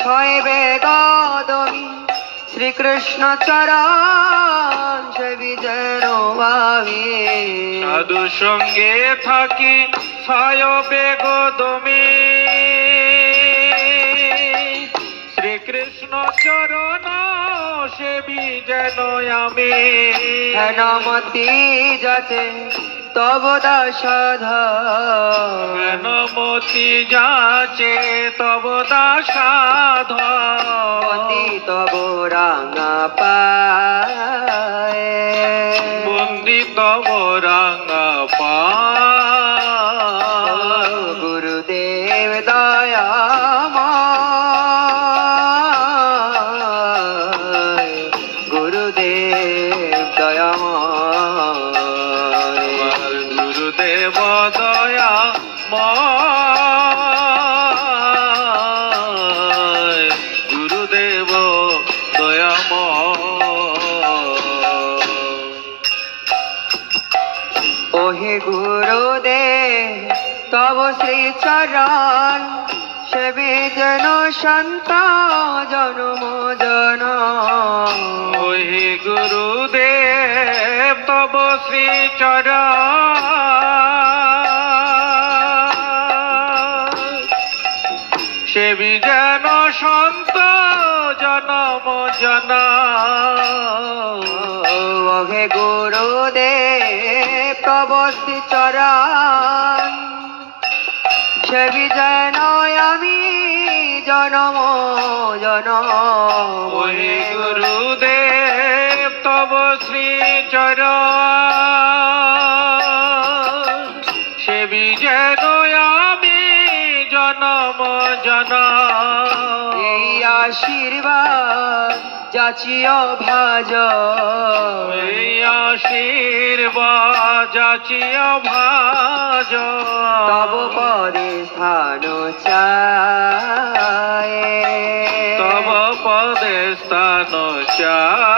ছয় বেগদমি শ্রীকৃষ্ণ চরণ সেবি যেন ভাবে। সাধু সঙ্গে থাকি ছয় বেগদমি শ্রীকৃষ্ণ চরণ সেবি যেন আমি। হেনমতি যাতে তব দাসাধ হেনমতি যাচে তব দাসাধ অতি তব রাঙা পায়ে। বন্দি তব রাঙা পায়ে। গুরুদেব দয়াময়, গুরুদেব দয়াময়, গুরুদেব দয়াময়, গুরুদেব দয়াময়। ওহে গুরুদেব তব শ্রীচরণ সেবি যেন সন্ত জনম জন। ওহে গুরুদেব তব শ্রীচরণ সেবি যেন সন্ত জনম জন। ওহে গুরুদেব তব শ্রীচরণ সেবি যেন আমি জনম জনম। ওহে গুরুদেব তব শ্রীচরণ সেবি যেন আমি জনম জনম। এই আশীর্বাদ যাচিও ভাজ, এই আশীর্বাদ যাচিও ভাজ। তব পদে স্থান চায়, তব পদে স্থান চায়।